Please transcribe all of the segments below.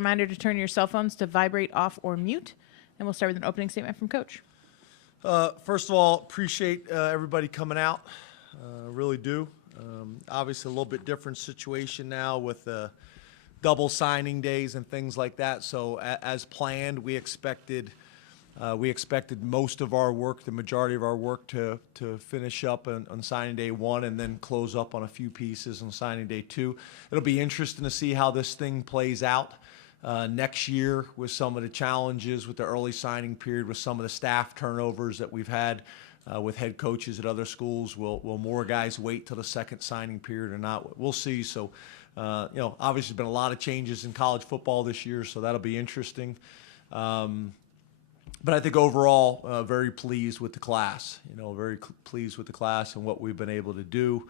reminder to turn your cell phones to vibrate, off, or mute. And we'll start with an opening statement from Coach. First of all, appreciate everybody coming out. Really do. Obviously, a little bit different situation now with double signing days and things like that. So, as planned, we expected most of our work, the majority of our work, to finish up on signing day one, and then close up on a few pieces on signing day two. It'll be interesting to see how this thing plays out next year with some of the challenges with the early signing period, with some of the staff turnovers that we've had with head coaches at other schools. Will more guys wait till the second signing period or not? We'll see. So, obviously there's been a lot of changes in college football this year, so that'll be interesting. But I think overall, very pleased with the class. Very pleased with the class and what we've been able to do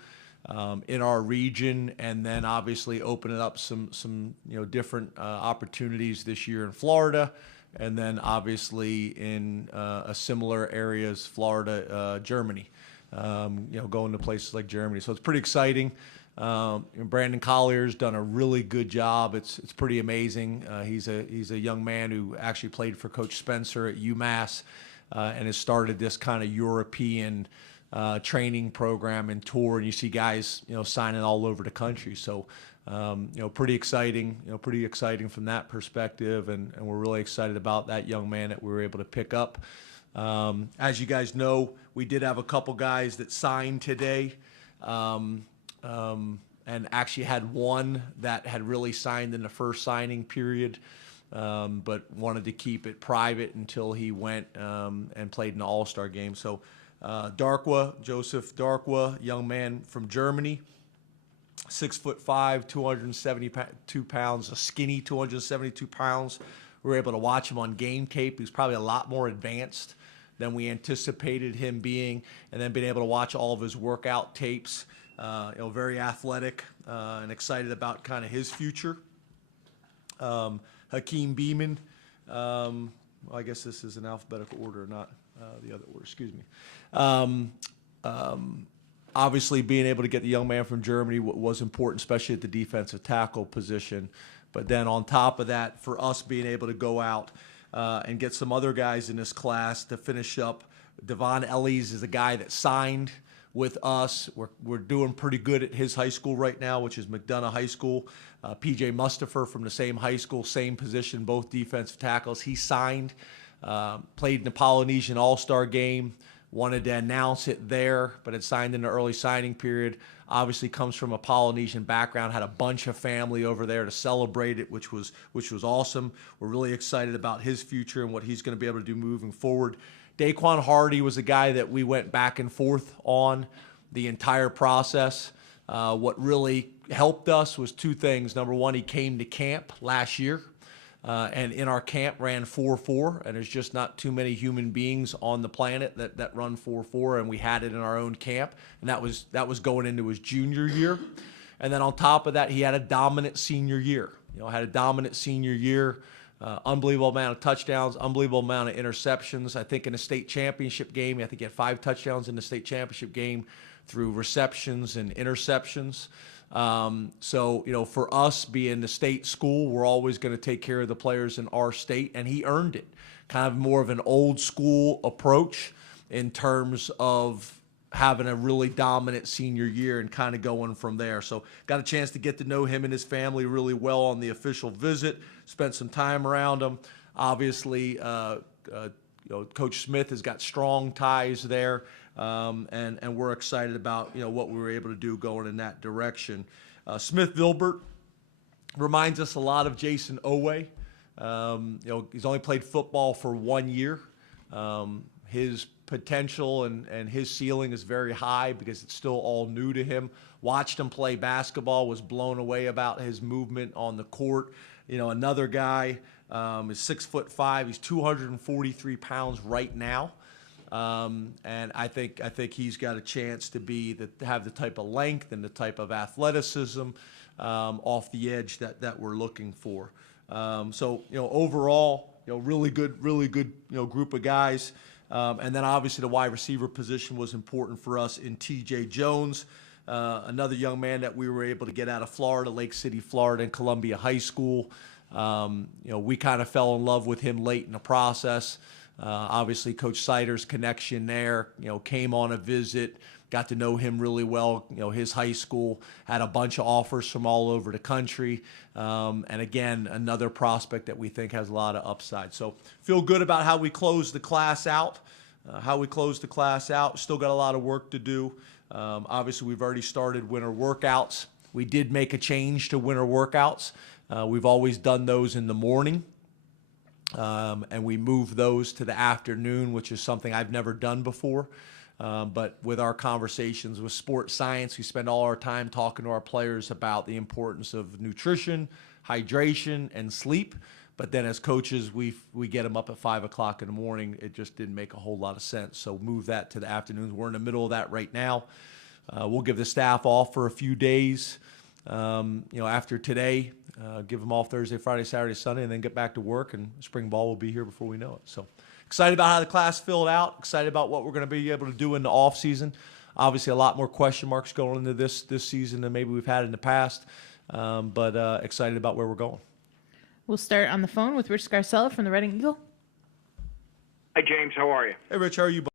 in our region, and then obviously opening up some different opportunities this year in Florida, and then obviously in a similar areas, Florida, Germany. Going to places like Germany, so it's pretty exciting. Brandon Collier's done a really good job. It's pretty amazing. He's a young man who actually played for Coach Spencer at UMass and has started this kind of European training program and tour. And you see guys signing all over the country. So pretty exciting. Pretty exciting from that perspective. And we're really excited about that young man that we were able to pick up. As you guys know, we did have a couple guys that signed today. And actually had one that had really signed in the first signing period, but wanted to keep it private until he went and played in the All-Star game. So Joseph Darkwa, young man from Germany, 6'5", 272 pounds, a skinny 272 pounds. We were able to watch him on game tape. He's probably a lot more advanced than we anticipated him being, and then being able to watch all of his workout tapes. Very athletic and excited about kind of his future. Hakim Beeman, I guess this is in alphabetical order, not the other order, excuse me. Obviously, being able to get the young man from Germany was important, especially at the defensive tackle position. But then on top of that, for us being able to go out and get some other guys in this class to finish up. Devon Ellies is a guy that signed with us. We're doing pretty good at his high school right now, which is McDonough High School. PJ Mustafer from the same high school, same position, both defensive tackles. He signed, played in the Polynesian All-Star game, wanted to announce it there, but had signed in the early signing period. Obviously comes from a Polynesian background, had a bunch of family over there to celebrate it, which was awesome. We're really excited about his future and what he's going to be able to do moving forward. Daquan Hardy was a guy that we went back and forth on the entire process. What really helped us was two things. Number one, he came to camp last year, and in our camp ran 4.4, and there's just not too many human beings on the planet that run 4.4, and we had it in our own camp, and that was going into his junior year. And then on top of that, he had a dominant senior year. Unbelievable amount of touchdowns, unbelievable amount of interceptions. I think in the state championship game, I think he had 5 touchdowns in the state championship game through receptions and interceptions. So, for us being the state school, we're always going to take care of the players in our state, and he earned it. Kind of more of an old school approach in terms of having a really dominant senior year and kind of going from there. So got a chance to get to know him and his family really well on the official visit, spent some time around him. Obviously, Coach Smith has got strong ties there, and we're excited about, what we were able to do going in that direction. Smith Vilbert reminds us a lot of Jason Owe. He's only played football for 1 year. His potential and his ceiling is very high because it's still all new to him. Watched him play basketball, was blown away about his movement on the court. Another guy is 6'5". He's 243 pounds right now. And I think he's got a chance to have the type of length and the type of athleticism off the edge that we're looking for. So overall, really good group of guys. And then obviously the wide receiver position was important for us in T.J. Jones, another young man that we were able to get out of Florida, Lake City, Florida, and Columbia High School. We kind of fell in love with him late in the process. Obviously, Coach Sider's connection there, came on a visit, got to know him really well. His high school had a bunch of offers from all over the country. And again, another prospect that we think has a lot of upside. So feel good about how we closed the class out. Still got a lot of work to do. Obviously, we've already started winter workouts. We did make a change to winter workouts. We've always done those in the morning. And we moved those to the afternoon, which is something I've never done before. But with our conversations with sports science, we spend all our time talking to our players about the importance of nutrition, hydration, and sleep. But then as coaches, we get them up at 5 o'clock in the morning. It just didn't make a whole lot of sense. So move that to the afternoons. We're in the middle of that right now. We'll give the staff off for a few days. After today, give them off Thursday, Friday, Saturday, Sunday, and then get back to work, and spring ball will be here before we know it. So excited about how the class filled out, excited about what we're going to be able to do in the off season. Obviously, a lot more question marks going into this season than maybe we've had in the past, but excited about where we're going. We'll start on the phone with Rich Scarcella from the Reading Eagle. Hi, James. How are you? Hey, Rich, how are you?